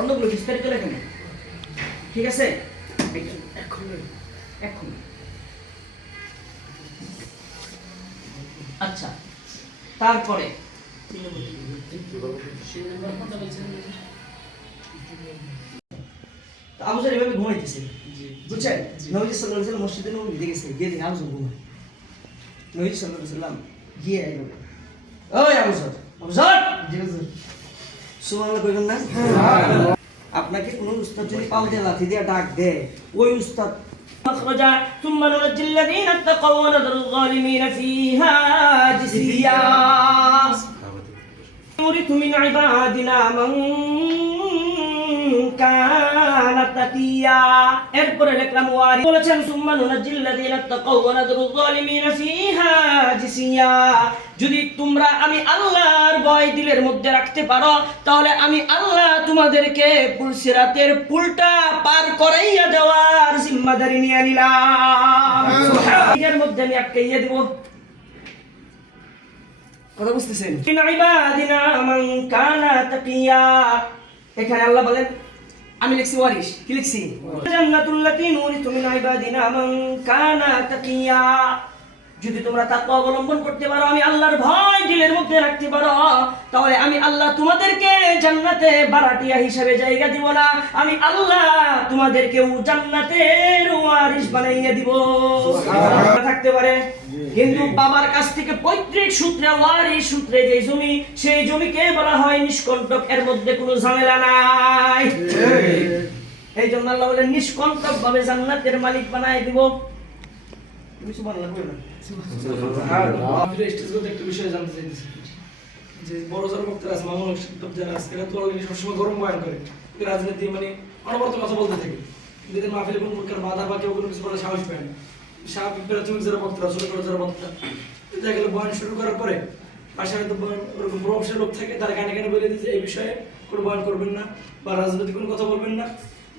অন্যগুলো বিস্তারিত লেখেন ঠিক আছে? এখন এখন আচ্ছা। তারপরে। তো আবু জাহেল এভাবে ঘুমাইতেছে। বুঝছেন? নবী সাল্লাল্লাহু আলাইহি ওয়াসাল্লাম মসজিদে নবী গিয়ে দেখে আবু জাহেল ঘুমায়। নবী সাল্লাল্লাহু আলাইহি ওয়াসাল্লাম গিয়ে এইভাবে ওই জি সুবহানাল্লাহ কইবেন না আপনাকে কোনো উস্তাদ যদি পাও দিয়ে লাথি দিয়ে ডাক দেয় ওই উস্তাদ مخرجا ثم ننجي الذين اتقوا ونذر الظالمين فيها جثيا نورث من عبادنا من যদি তোমরা আমি আল্লাহর ভয় দিলের মধ্যে রাখতে পারো তাহলে আমি আল্লাহ তোমাদেরকে পুলসিরাতের পুলটা পার করাইয়া দেওয়ার জিম্মাদারি নিয়ে নিলাম। মধ্যে আমি আটকে ইয়ে দেবো। কথা বুঝতেছেন? এখানে আল্লাহ বলেন আমি লিখছি ওয়ারিশ। কি লিখছি? জান্নাতুল্লাতি নুরিতু মিন ইবাদিনা মান কানা তাকিয়া। যদি তোমরা তাকওয়া অবলম্বন করতে পারো আমি আল্লাহর ভয় দিলের মধ্যে রাখতে পারো তাহলে আমি আল্লাহ তোমাদেরকে জান্নাতে বারাটিয়া হিসাবে জায়গা দিব না আমি আল্লাহ তোমাদেরকেও জান্নাতের ওয়ারিশ বানাইয়া দিব। থাকতে পারে? কিন্তু বাবার কাছ থেকে পৈতৃক সূত্রে ওয়ারিশ সূত্রে যে জমি সেই জমিকে বলা হয় নিষ্কণ্টক এর মধ্যে কোনো ঝামেলা নাই। এই। জন্য আল্লাহ বলেন নিষ্কণ্টক ভাবে জান্নাতের মালিক বানাই দিব। কিছু বলা। লাগবে না আমি স্টেজগত একটা মানে শুরু করার পরে পাশে হয়তো ওরকম লোক থাকে, তারা কানে কানে বলে দিয়েছে, এই বিষয়ে কোনো বয়ান করবেন না বা রাজনৈতিক কোনো কথা বলবেন না।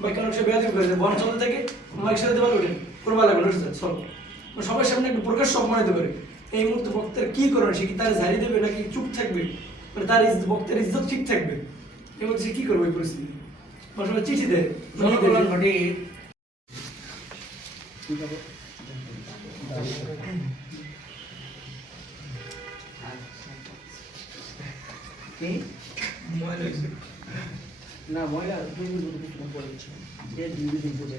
বা কেন সে বেয়াদি করে, বয়ান চলতে থাকে, মাইক সাথে ওঠেন করবা লাগবে মানে সবার সামনে একটা প্রকাশ্য অপমানিত করে। এই মুহূর্তে বক্তার কি করবে? সে কি তার ঝাড়ি দেবে নাকি চুপ থাকবে? মানে তার বক্তার ইজ্জত ঠিক থাকবে? এই মুহূর্তে সে কি করবে এই পরিস্থিতি? মানুষ সবাই চিঠি দেয়। ঘটে না ময়লা দুই দিন দুটো কিছু বলেছি। যে দুই দিন বুঝে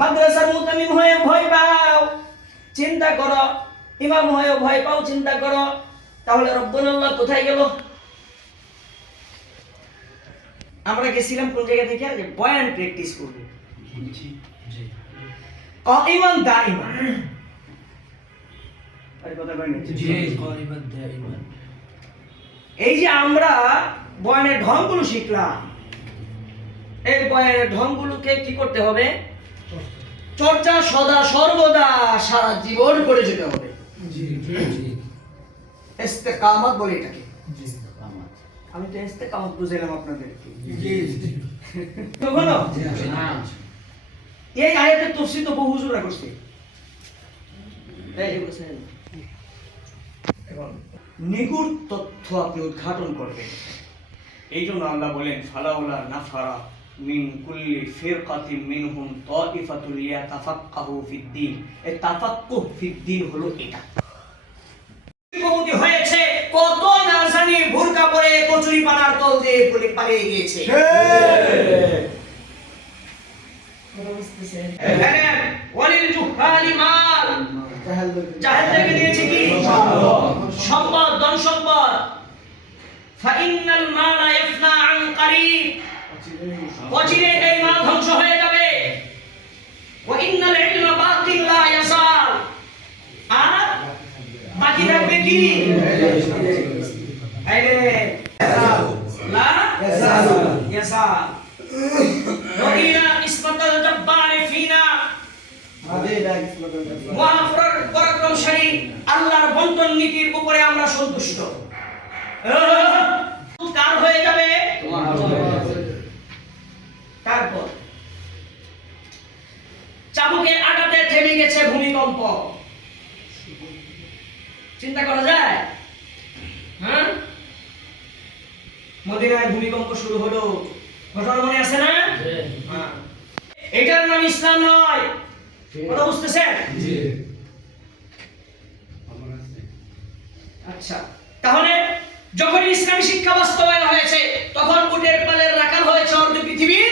মাদ্রাসার মুতামিম হয়ে ভয় পাও। চিন্তা করো ইমাম হয়ে ভয় পাও চিন্তা করো। তাহলে রব্বুল্লাহ কোথায় গেল? আমরা গেছিলাম কোন জায়গা থেকে? যে বয়ান প্র্যাকটিস করব। কাইমান দাইমান এই যে আমরা বয়ানের ঢংগুলো শিখলাম। এই বয়ানের ঢংগুলোকে কি করতে হবে? চর্চা সদা সর্বদা সারা জীবন করে যেতে হবে। ইস্তেকামত বলে এটাকে। আমি তো ইস্তেকামত আপনাদেরকে। এই আয়াতের তফসিল তো বহু হুজুরা করছে। এখন নিগুড় তথ্য আপনি উদ্ঘাটন করবেন। এই জন্য আল্লাহ বলেন ফালাউলা নাফারা মিন কুল্লি ফিরকাতিন মিনহুম তাইফাতুল ইয়াতাফাক্কাহু ফিদ্দিন। এই তাফাক্কুহ ফিদ্দিন হলো এটা। কমতি হয়েছে কত না জানি ভুরকা পরে কচুরি পানার তল দিয়ে বলে পালিয়ে গিয়েছে। হ্যাঁ, জাহেলদেরকে দিয়েছে কি? সম্পদ ধন সম্পদ ফাইনাল মালা ইয়াফনা আন কারীব। অচিরে এই মাল ধ্বংস হয়ে যাবে। ওয়া ইন্নাল ইলমা বাকিন লা ইয়াসাল আর বাকি থাকবে কি? এই লা ইয়াসাল মিসাল রদিনা ইসমাতাল জব্বার ফিনা। মহাপরার- পরাক্রমশালী আল্লাহর বন্টন নীতির উপরে আমরা সন্তুষ্ট! কার হয়ে যাবে? তারপর চাবুকের আঘাতে থেমে গেছে ভূমিকম্প। চিন্তা করা যায়? হ্যাঁ? মদিনায় ভূমিকম্প শুরু হলো। ঘটনা মনে আছে না? হ্যাঁ। এটার নাম ইসলাম নয়। কথা বুঝতেছেন? আচ্ছা। তাহলে যখন ইসলামী শিক্ষা বাস্তবায়ন হয়েছে তখন উটের পালের রাখা হয়েছে অর্ধ পৃথিবীর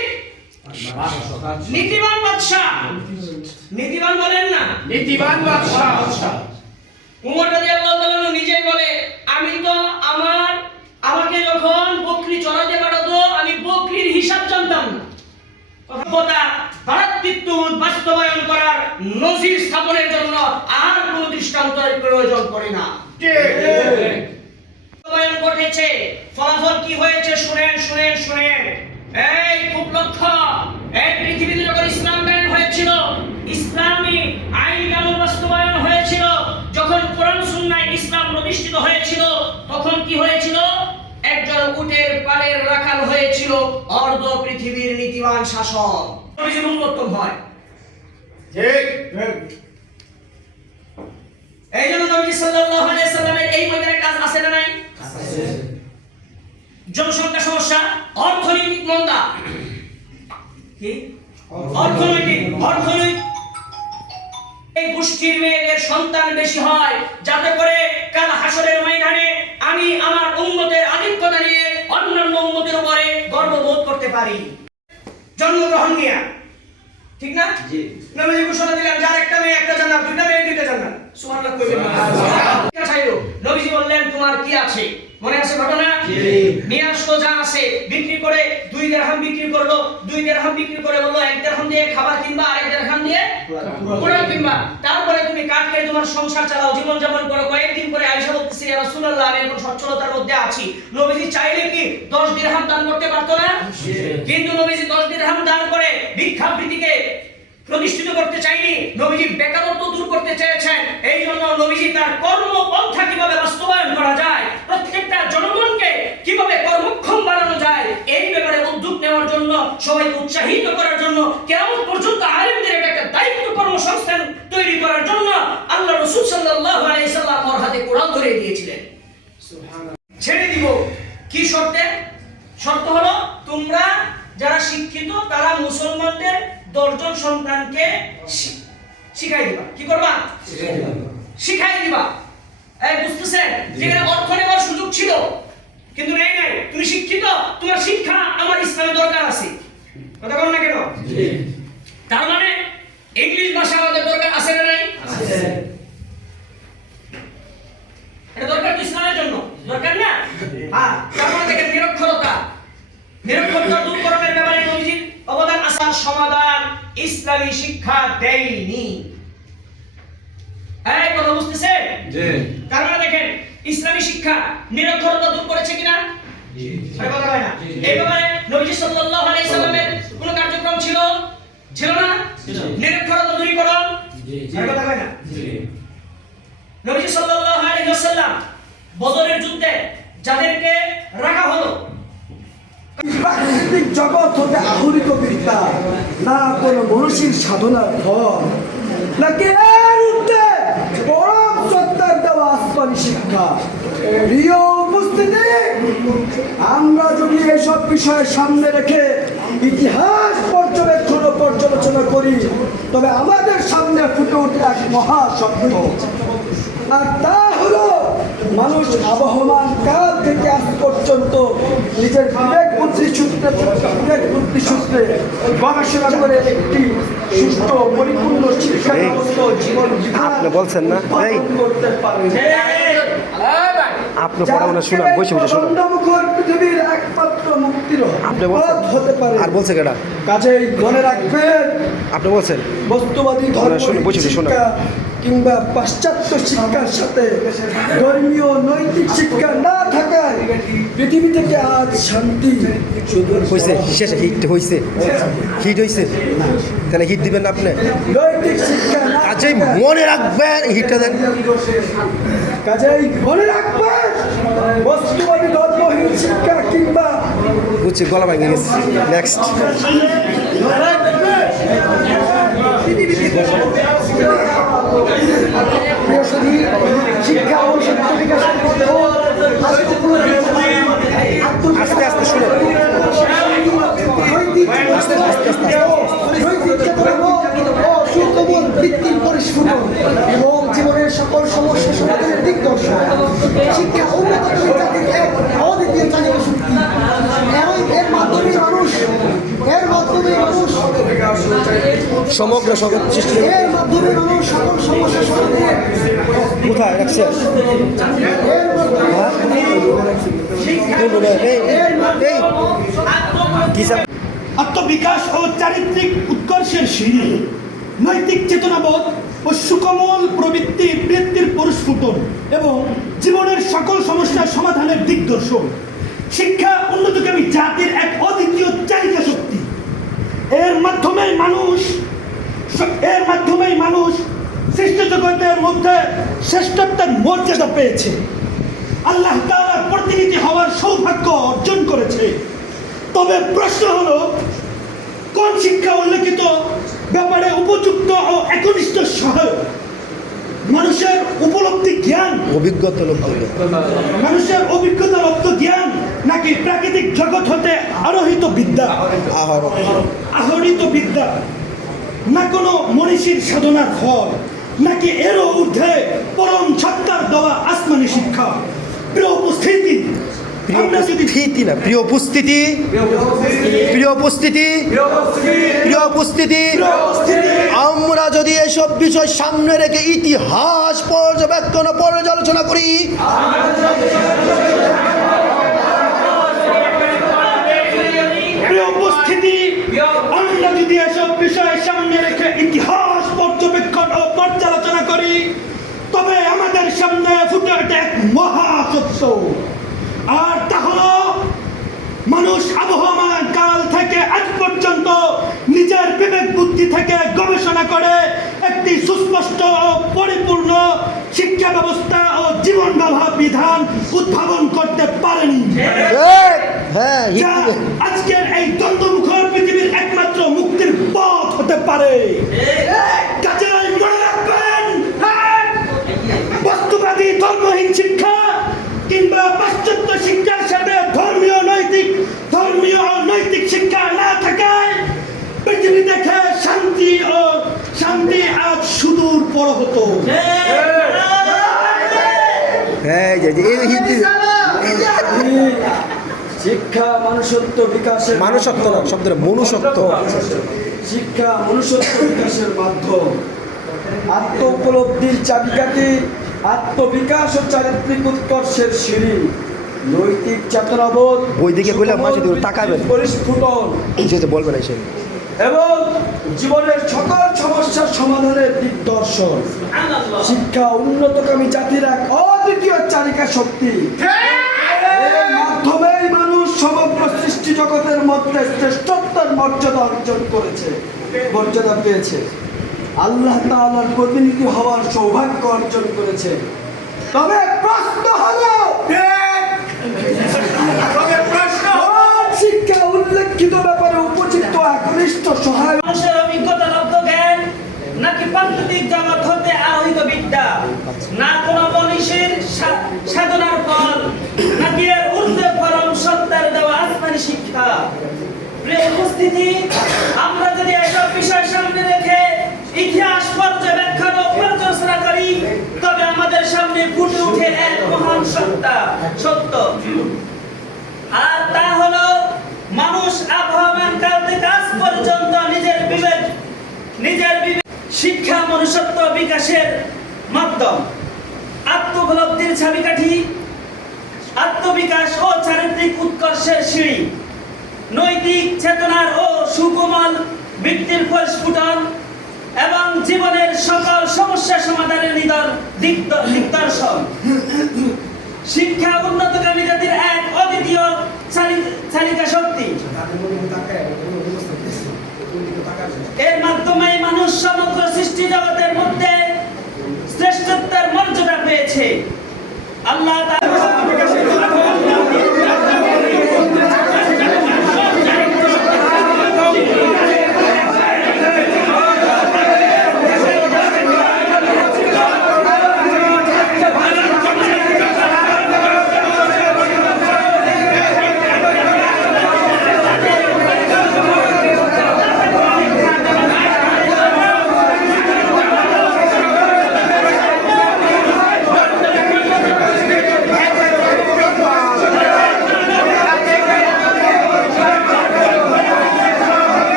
নীতিবান বাদশাহ। নীতিবান বলেন না? নীতিবান বাদশাহ। উমর রাদিয়াল্লাহু তাআলা নিজেই বলে আমি তো আমার আমাকে যখন বকরি চড়াতে পাঠাতো আমি বকরির হিসাব জানতাম না। ভারতৃত্ব বাস্তবায়ন করার নজির স্থাপনের জন্য আর কোনো দৃষ্টান্তের প্রয়োজন পড়ে না। বাস্তবায়ন ঘটেছে। ফলাফল কি হয়েছে শুনেন শুনেন শুনেন। এই খুব লক্ষ্য। এই পৃথিবীতে যখন ইসলাম কায়েম হয়েছিল ইসলামী আইন কানুন বাস্তবায়ন হয়েছিল যখন কোরআন সুন্নায় ইসলাম প্রতিষ্ঠিত হয়েছিল তখন কি হয়েছিল? একজন উটের পালের রাখাল হয়েছিল অর্ধ পৃথিবীর নীতিবান শাসক উন্মত্তম হয়। এই জন্য নবী সাল্লাল্লাহু আলাইহি সাল্লামের এই ময়দানে কাজ আছে না নাই? জনসংখ্যা সমস্যা অর্থনৈতিক মন্দা। কি? অর্থনৈতিক অর্থনৈতিক। এই গোষ্ঠীর মেয়েদের সন্তান বেশি হয় যাতে করে কাল হাসরের ময়দানে আমি আমার উন্মতের আধিক্যতা নিয়ে অন্যান্য উন্মতের উপরে গর্ববোধ করতে পারি। জন্মগ্রহণ নিয়ে। ঠিক না? জি। নবীজি ঘোষণা দিলেন যার একটা মেয়ে একটা জান্নাত দুইটা মেয়ে দুইটা জান্নাত। সুবহানাল্লাহ কইবেন না। নবীজি বললেন তোমার কি আছে? মনে আছে ঘটনা? নিয়ে আসলো যা আছে বিক্রি করে দুই দেড়হাম বিক্রি করল দুই দেড়হাম বিক্রি করে বলল এক দেড়হাম দিয়ে খাবার কিনবা আর এক দেড়হাম দিয়ে পোড়া কিনবা। তারপরে তুমি কাঠ খেয়ে তোমার সংসার চালাও জীবন যাপন করো। কয়েকদিন পরে আয়েশা বলতেছে রাসূলুল্লাহ আমি এখন সচ্ছলতার মধ্যে আছি। নবীজি চাইলে কি 10 দিরহাম দান করতে পারতো না? কিন্তু নবীজি 10 দিরহাম দান করে ভিক্ষাবৃত্তিকে প্রতিষ্ঠিত করতে চাইনি নবীজি বেকারত্ব দূর করতে চেয়েছেন। এই জন্য নবীজি তার কর্মপন্থা কীভাবে বাস্তবায়ন করা যায় প্রত্যেকটা জনগণকে কীভাবে কর্মক্ষম বানানো যায় এই ব্যাপারে উদ্যোগ নেওয়ার জন্য সবাইকে উৎসাহিত করার জন্য কেমন পর্যন্ত আলেমদের এটা একটা দায়িত্ব কর্মসংস্থান তৈরি করার জন্য আল্লাহ রসুল সাল্লাল্লাহু আলাইহি সাল্লাম ওর হাতে কোরআন ধরে দিয়েছিলেন। ছেড়ে দিব। কি শর্তে? শর্ত হলো তোমরা যারা শিক্ষিত তারা মুসলমানদের দশজন সন্তানকে শিখাই দিবা। কি করবা? শিখাই দিবা। এই বুঝতেছেন? যেখানে অর্থ নেওয়ার সুযোগ ছিল কিন্তু নেই নাই। তুমি শিক্ষিত তোমার শিক্ষা আমার ইসলামে দরকার আছে। কথা বল না কেন? তার মানে ইংলিশ ভাষা আমাদের দরকার আছে না নাই? এটা দরকার ইসলামের জন্য। দরকার না? হ্যাঁ তারপরে দেখেন নিরক্ষরতা নিরক্ষরতা দূরকরণের ব্যাপারে নবীজির অবদান আসার সমাধান ইসলামী শিক্ষা দেয়নি। এই কথা বুঝতেছেন তার মানে দেখেন ইসলামী শিক্ষা নিরক্ষরতা দূর করেছে কিনা? কথা হয় না। এই ব্যাপারে নবীজি সাল্লাল্লাহু আলাইহি সাল্লামের কোনো কার্যক্রম ছিল? ছিল না? নিরক্ষরতা দূরীকরণ? আরে কথা হয় না। নবীজি সাল্লাল্লাহু আলাইহি ওয়াসাল্লাম বদরের যুদ্ধে যাদেরকে রাখা হলো প্রাকৃতিক জগৎ হতে আহরিত বিদ্যা। না কোনো মনসিক সাধনার ফল নাকি এর উঠতে পরম সত্তার দেওয়া আসমানি শিক্ষা। প্রিয় উপস্থিতি, আমরা যদি এসব বিষয় সামনে রেখে ইতিহাস পর্যবেক্ষণ ও পর্যালোচনা করি, তবে আমাদের সামনে ফুটে ওঠে এক মহা সত্য আর তা হলো মানুষ আবহমান কাল থেকে আজ পর্যন্ত নিজের বিবেক বুদ্ধি সূত্রে বিবেক বুদ্ধি সূত্রে গবেষণা করে একটি সুস্থ পরিপূর্ণ শিক্ষা জীবন আপনি বলছেন না? করতে আপনি পড়াশোনা শুনুন বসে বসে শুনুন। পৃথিবীর একমাত্র মুক্তির আপনি হতে পারে। আর বলছে কেটা কাজেই মনে রাখবেন। আপনি বলছেন। বস্তুবাদী ধর্ম শুনুন, বসে বসে শুনুন। কিংবা পাশ্চাত্য শিক্ষার সাথে ধর্মীয় নৈতিক শিক্ষা না থাকায় পৃথিবী থেকে আজ শান্তি হয়েছে শেষে হিট হয়েছে হিট হয়েছে তাহলে হিট দিবেন আপনি? নৈতিক শিক্ষা কাজেই মনে রাখবেন হিটটা দেন। কাজেই মনে রাখবেন বস্তুবাদী ধর্মহীন শিক্ষা কিংবা বুঝছি গলা ভাঙে গেছে। নেক্সট শিক্ষা ও সত্য বিকাশের আস্তে আস্তে শুনে ভিত্তির পরিস্ফুটন এবং জীবনের সকল সমস্যা সমাধানের দিক দর্শন শিক্ষা উন্নত করে জাতির এক অদ্বিতীয় চালিকা শক্তি এর এর মাধ্যমে মানুষ এর মাধ্যমে মানুষ সমগ্র সকল সৃষ্টি কোথায়? রাখছে। আত্মবিকাশ ও চারিত্রিক উৎকর্ষের সিঁড়ি। নৈতিক চেতনাবোধ ও সুকমল প্রবৃত্তি বৃত্তির পরিস্ফুটন এবং জীবনের সকল সমস্যার সমাধানের দিগদর্শন। শিক্ষা উন্নতকামী জাতির এক অদ্বিতীয় চালিকা শক্তি এর মাধ্যমে মানুষ এর মাধ্যমেই মানুষ সৃষ্ট জগতের মধ্যে শ্রেষ্ঠত্বের মর্যাদা পেয়েছে। আল্লাহ তাআলার প্রতিনিধি হওয়ার সৌভাগ্য অর্জন করেছে। তবে প্রশ্ন হলো কোন শিক্ষা উল্লেখিত ব্যাপারে উপযুক্ত ও একনিষ্ঠ সহায়ক? মানুষের উপলব্ধি জ্ঞান? অভিজ্ঞতা। মানুষের অভিজ্ঞতা লব্ধ জ্ঞান নাকি প্রাকৃতিক জগৎ হতে আরোহিত বিদ্যা? আহর আহরিত বিদ্যা। না কোনো মনীষীর সাধনার ফল নাকি এরও ঊর্ধ্বে পরম সত্তার দেওয়া আসমানি শিক্ষা। প্রিয় উপস্থিতি প্রিয় আমরা যদি উপস্থিতি না প্রিয় উপস্থিতি। প্রিয় উপস্থিতি। প্রিয় উপস্থিতি। আমরা যদি এসব বিষয় সামনে রেখে ইতিহাস পর্যবেক্ষণ পর্যালোচনা করি প্রিয় উপস্থিতি আমরা যদি এসব বিষয় সামনে রেখে ইতিহাস পর্যবেক্ষণ ও পর্যালোচনা করি। তবে আমাদের সামনে ফুটে ওঠে এক মহাসত্য। আর তা হলো মানুষ আবহমান কাল থেকে আজ পর্যন্ত নিজের বিবেক বুদ্ধি থেকে গবেষণা করে একটি সুস্পষ্ট ও পরিপূর্ণ শিক্ষা ব্যবস্থা ও জীবন ব্যবহার বিধান উদ্ভাবন করতে পারেনি। হ্যাঁ হিট যা দিবে। আজকের এই মুক্তির হতে পারে। কাজেই মনে রাখবেন বস্তুবাদী ধর্মহীন শিক্ষা কিংবা পাশ্চাত্য শিক্ষার সাথে ধর্মীয় নৈতিক ধর্মীয় নৈতিক শিক্ষা না থাকায় পৃথিবী দেখে শান্তি ও শান্তি আজ সুদূর পর হতো হ্যাঁ এই যে- এই হিট দিবে। শিক্ষা মানুষত্ব বিকাশের মানুষত্ব না শব্দটা মনুষ্যত্ব। শিক্ষা মনুষ্যত্ব বিকাশের মাধ্যম। আত্ম উপলব্ধির চাবিকাঠি আত্মবিকাশ ও চারিত্রিক উৎকর্ষের সিঁড়ি। নৈতিক চেতনাবোধ বই দেখে কইলাম, মাঝে সুকমল তাকাবেন। পরিস্ফুটন। যেতে বলবেন এসে এবং জীবনের সকল সমস্যার সমাধানের দিগদর্শন। শিক্ষা উন্নতকামী জাতির এক অদ্বিতীয় চালিকা শক্তি সমগ্র সৃষ্টি জগতের মধ্যে শ্রেষ্ঠত্বের মর্যাদা অর্জন করেছে, মর্যাদা পেয়েছে। আল্লাহ তাআলার প্রতিনিধি হওয়ার সৌভাগ্য অর্জন করেছে। তবে প্রশ্ন হলো সত্তা, সত্য। আর তা হলো মানুষ আবহমান কাল থেকে আজ পর্যন্ত নিজের বিবেক নিজের বিবেক শিক্ষা মনুষ্যত্ব বিকাশের মাধ্যম। আত্মোপলব্ধির চাবিকাঠি, আত্মবিকাশ ও চারিত্রিক উৎকর্ষের সিঁড়ি। নৈতিক চেতনার ও সুকোমল বৃত্তির পরিস্ফুটন এবং জীবনের সকল সমস্যা সমাধানের নিদর দিগদর্শন শিক্ষা উন্নতকামী জাতির এক অদ্বিতীয় চালি- চালিকা শক্তি। এর মাধ্যমে মানুষ সমগ্র সৃষ্টি জগতের মধ্যে শ্রেষ্ঠত্বের মর্যাদা পেয়েছে। আল্লাহ তাআলা